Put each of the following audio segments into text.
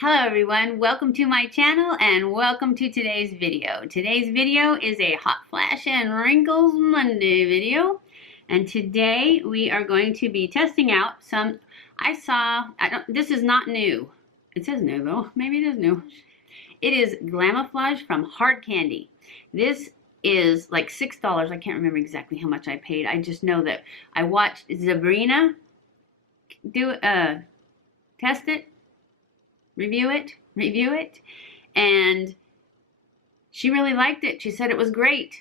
Hello everyone, welcome to my channel and welcome to today's video. Today's video is a Hot Flash and Wrinkles Monday video. And today we are going to be testing out some, this is not new. It says new though, maybe it is new. It is Glamoflauge from Hard Candy. This is like $6, I can't remember exactly how much I paid. I just know that I watched Sabrina test it. Review it, and she really liked it. She said it was great,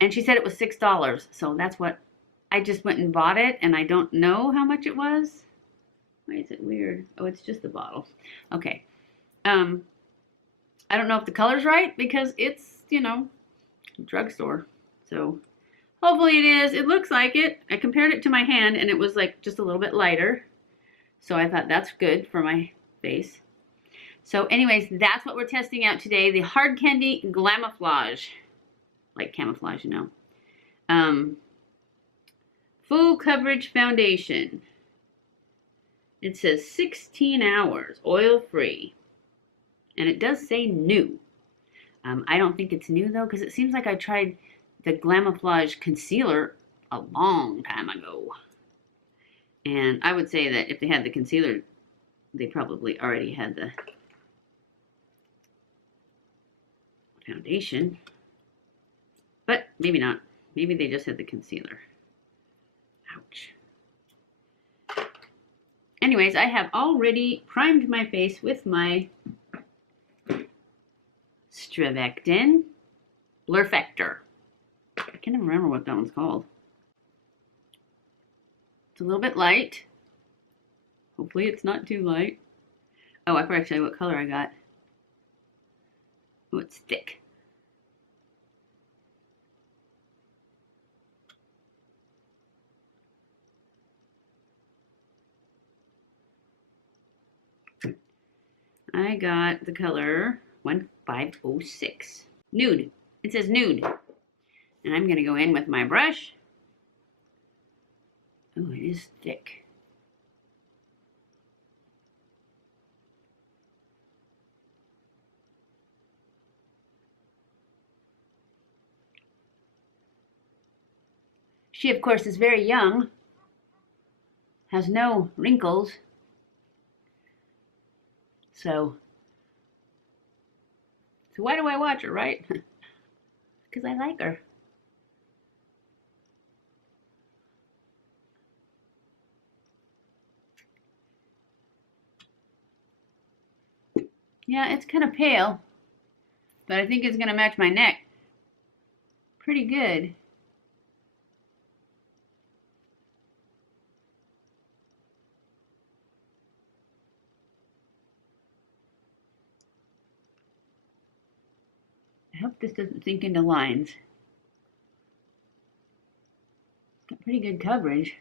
and she said it was $6, so that's what I just went and bought it, and I don't know how much it was. Why is it weird? Oh, it's just the bottle. Okay. I don't know if the color's right because it's, you know, drugstore, so hopefully it is. It looks like it. I compared it to my hand, and it was like just a little bit lighter, so I thought that's good for my face. So anyways, that's what we're testing out today, the Hard Candy Glamoflauge, like camouflage, you know. Full Coverage Foundation. It says 16 hours, oil-free, and it does say new. I don't think it's new though, because it seems like I tried the Glamoflauge concealer a long time ago. And I would say that if they had the concealer, they probably already had the foundation, but maybe not. Maybe they just had the concealer. Ouch. Anyways, I have already primed my face with my StriVectin Blurfector. I can't even remember what that one's called. It's a little bit light. Hopefully it's not too light. Oh, I forgot to tell you what color I got. Oh, it's thick. I got the color 1506. Nude. It says nude. And I'm going to go in with my brush. Oh, it is thick. She, of course, is very young, has no wrinkles, so why do I watch her, right? Because I like her. Yeah, it's kind of pale, but I think it's going to match my neck pretty good. I hope this doesn't sink into lines. Got pretty good coverage.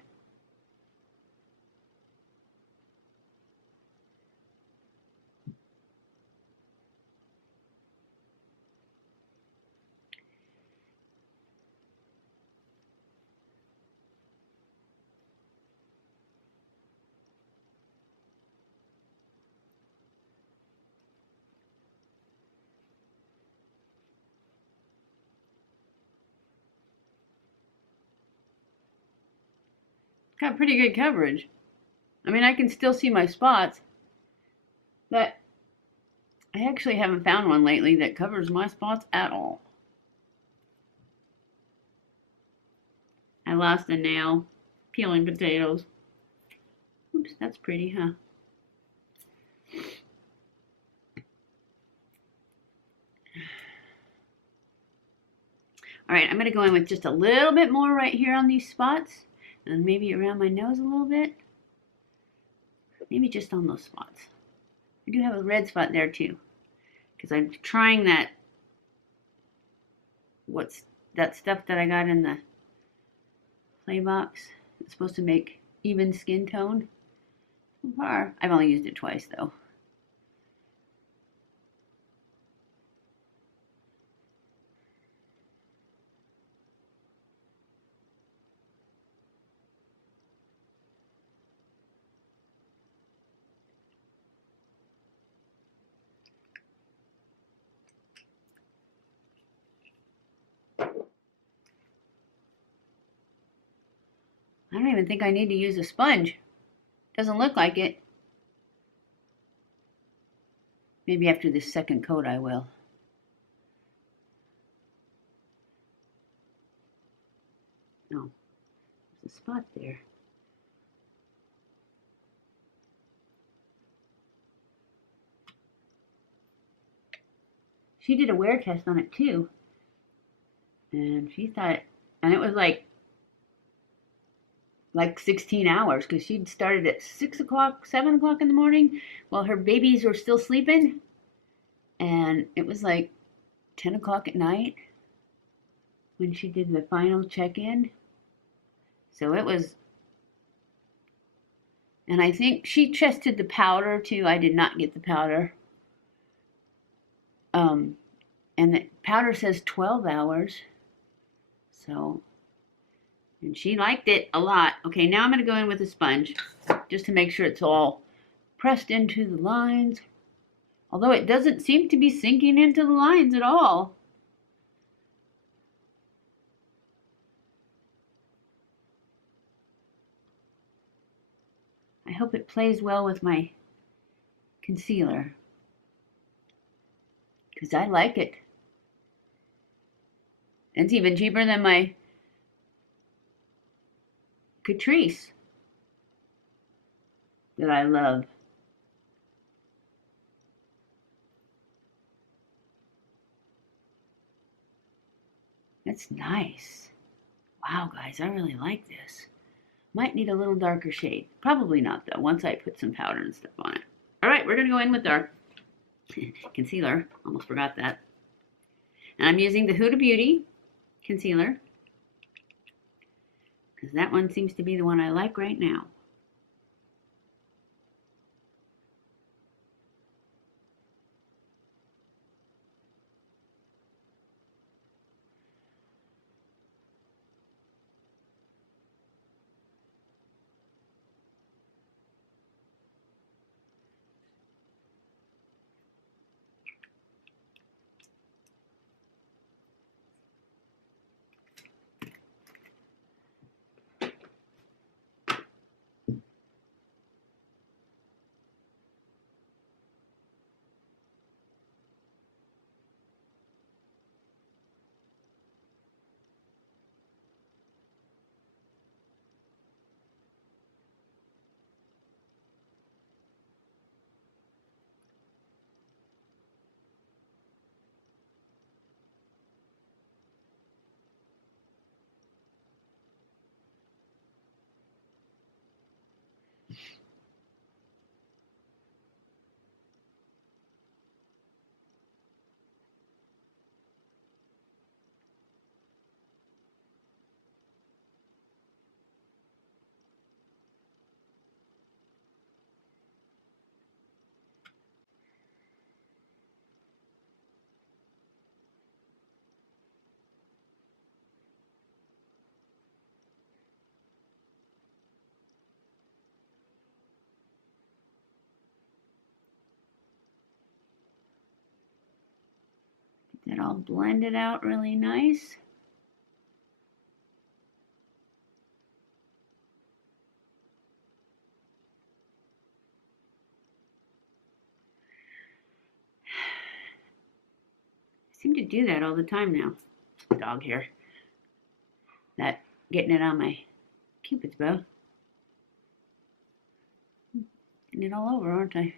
Got pretty good coverage. I mean, I can still see my spots, but I actually haven't found one lately that covers my spots at all. I lost a nail peeling potatoes. Oops, that's pretty, huh? All right, I'm going to go in with just a little bit more right here on these spots, and maybe around my nose a little bit. Maybe just on those spots. I do have a red spot there too, because I'm trying that, what's that stuff that I got in the play box. It's supposed to make even skin tone. So far, I've only used it twice though. I don't even think I need to use a sponge. Doesn't look like it. Maybe after this second coat I will. No, there's a spot there. She did a wear test on it too. And she thought, and it was like 16 hours because she'd started at 6 o'clock, 7 o'clock in the morning while her babies were still sleeping. And it was like 10 o'clock at night when she did the final check-in. So it was, and I think she tested the powder too. I did not get the powder. And the powder says 12 hours. So, and she liked it a lot. Okay, now I'm going to go in with a sponge just to make sure it's all pressed into the lines. Although it doesn't seem to be sinking into the lines at all. I hope it plays well with my concealer, because I like it. It's even cheaper than my Catrice that I love. That's nice. Wow, guys, I really like this. Might need a little darker shade. Probably not, though, once I put some powder and stuff on it. All right, we're going to go in with our concealer. Almost forgot that. And I'm using the Huda Beauty concealer, because that one seems to be the one I like right now. Get that all blended out really nice. I seem to do that all the time now. Dog hair. That getting it on my Cupid's bow. Getting it all over, aren't I?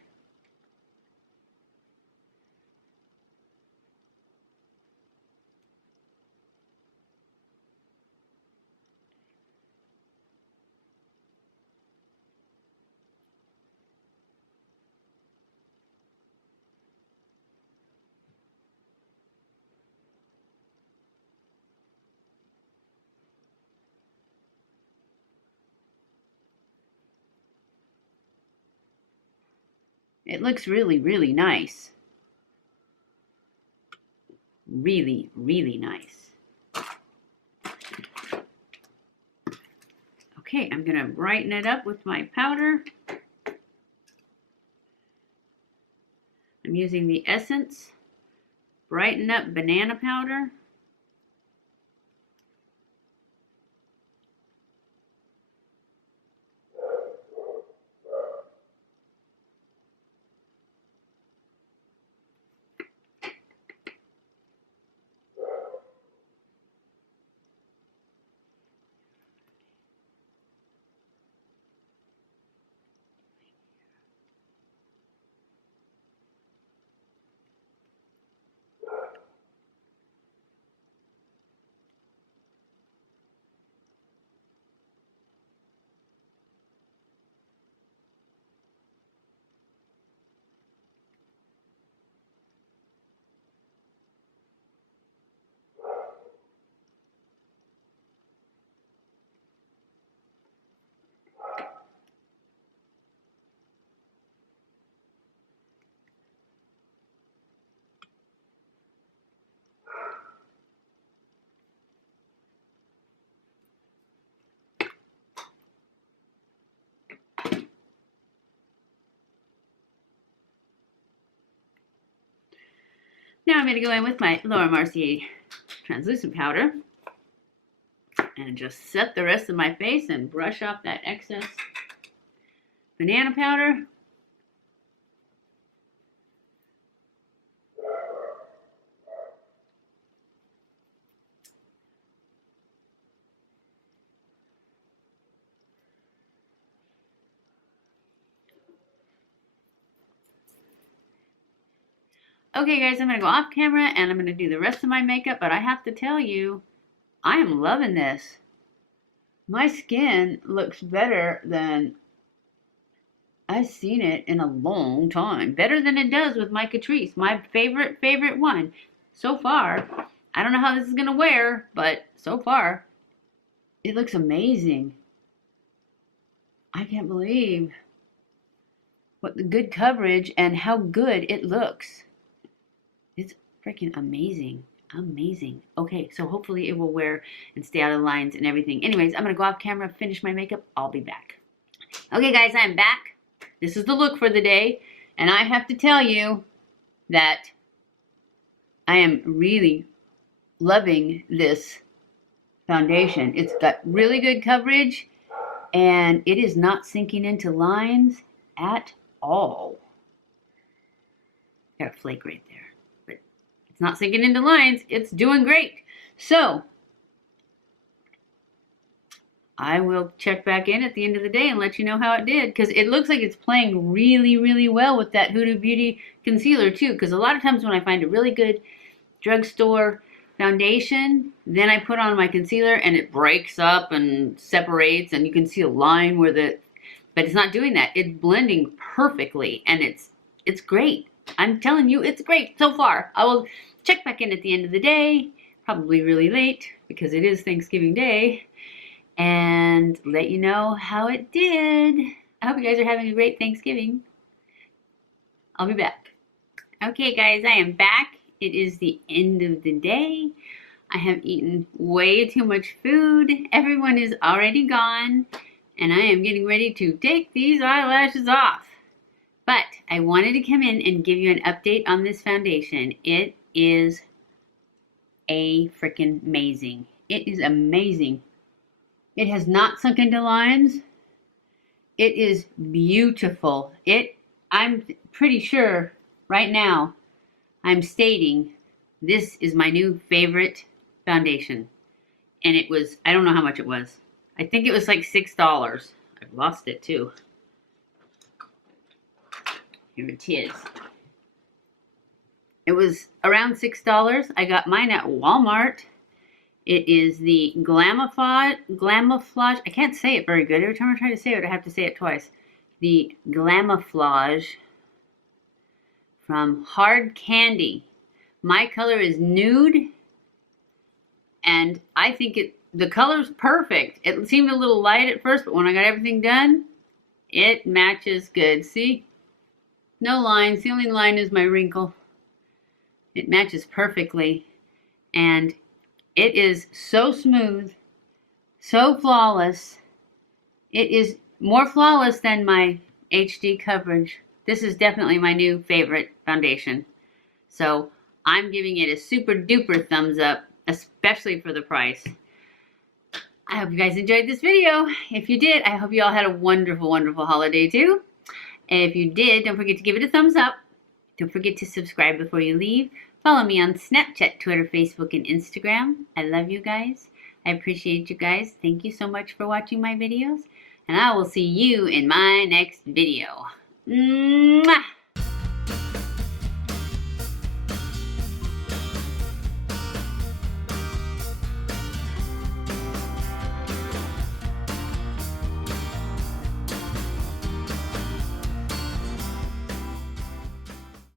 It looks really, really nice. Really, really nice. Okay, I'm going to brighten it up with my powder. I'm using the Essence Brighten Up Banana Powder. Now I'm going to go in with my Laura Mercier translucent powder and just set the rest of my face and brush off that excess banana powder. Okay guys, I'm going to go off camera and I'm going to do the rest of my makeup, but I have to tell you, I am loving this. My skin looks better than I've seen it in a long time. Better than it does with my Catrice, my favorite one. So far, I don't know how this is going to wear, but so far, it looks amazing. I can't believe what the good coverage and how good it looks. It's freaking amazing. Amazing. Okay, so hopefully it will wear and stay out of lines and everything. Anyways, I'm going to go off camera, finish my makeup. I'll be back. Okay, guys, I'm back. This is the look for the day. And I have to tell you that I am really loving this foundation. It's got really good coverage and it is not sinking into lines at all. Got a flake right there. It's not sinking into lines. It's doing great. So, I will check back in at the end of the day and let you know how it did. Because it looks like it's playing really, really well with that Huda Beauty concealer too. Because a lot of times when I find a really good drugstore foundation, then I put on my concealer and it breaks up and separates. And you can see a line where the... But it's not doing that. It's blending perfectly. And it's great. I'm telling you, it's great so far. I will check back in at the end of the day, probably really late because it is Thanksgiving Day, and let you know how it did. I hope you guys are having a great Thanksgiving. I'll be back. Okay, guys, I am back. It is the end of the day. I have eaten way too much food. Everyone is already gone, and I am getting ready to take these eyelashes off. But I wanted to come in and give you an update on this foundation. It is freaking amazing. It is amazing. It has not sunk into lines. It is beautiful. I'm pretty sure right now I'm stating this is my new favorite foundation. And it was, I don't know how much it was. I think it was like $6. I've lost it too. Here it is. It was around $6. I got mine at Walmart. It is the Glamoflauge. I can't say it very good. Every time I try to say it, I have to say it twice. The Glamoflauge from Hard Candy. My color is Nude. And I think the color's perfect. It seemed a little light at first, but when I got everything done, it matches good. See? No lines. The only line is my wrinkle. It matches perfectly. And it is so smooth, so flawless. It is more flawless than my HD coverage. This is definitely my new favorite foundation. So I'm giving it a super duper thumbs up, especially for the price. I hope you guys enjoyed this video. If you did, I hope you all had a wonderful, wonderful holiday too. And if you did, don't forget to give it a thumbs up. Don't forget to subscribe before you leave. Follow me on Snapchat, Twitter, Facebook, and Instagram. I love you guys. I appreciate you guys. Thank you so much for watching my videos. And I will see you in my next video. Mwah!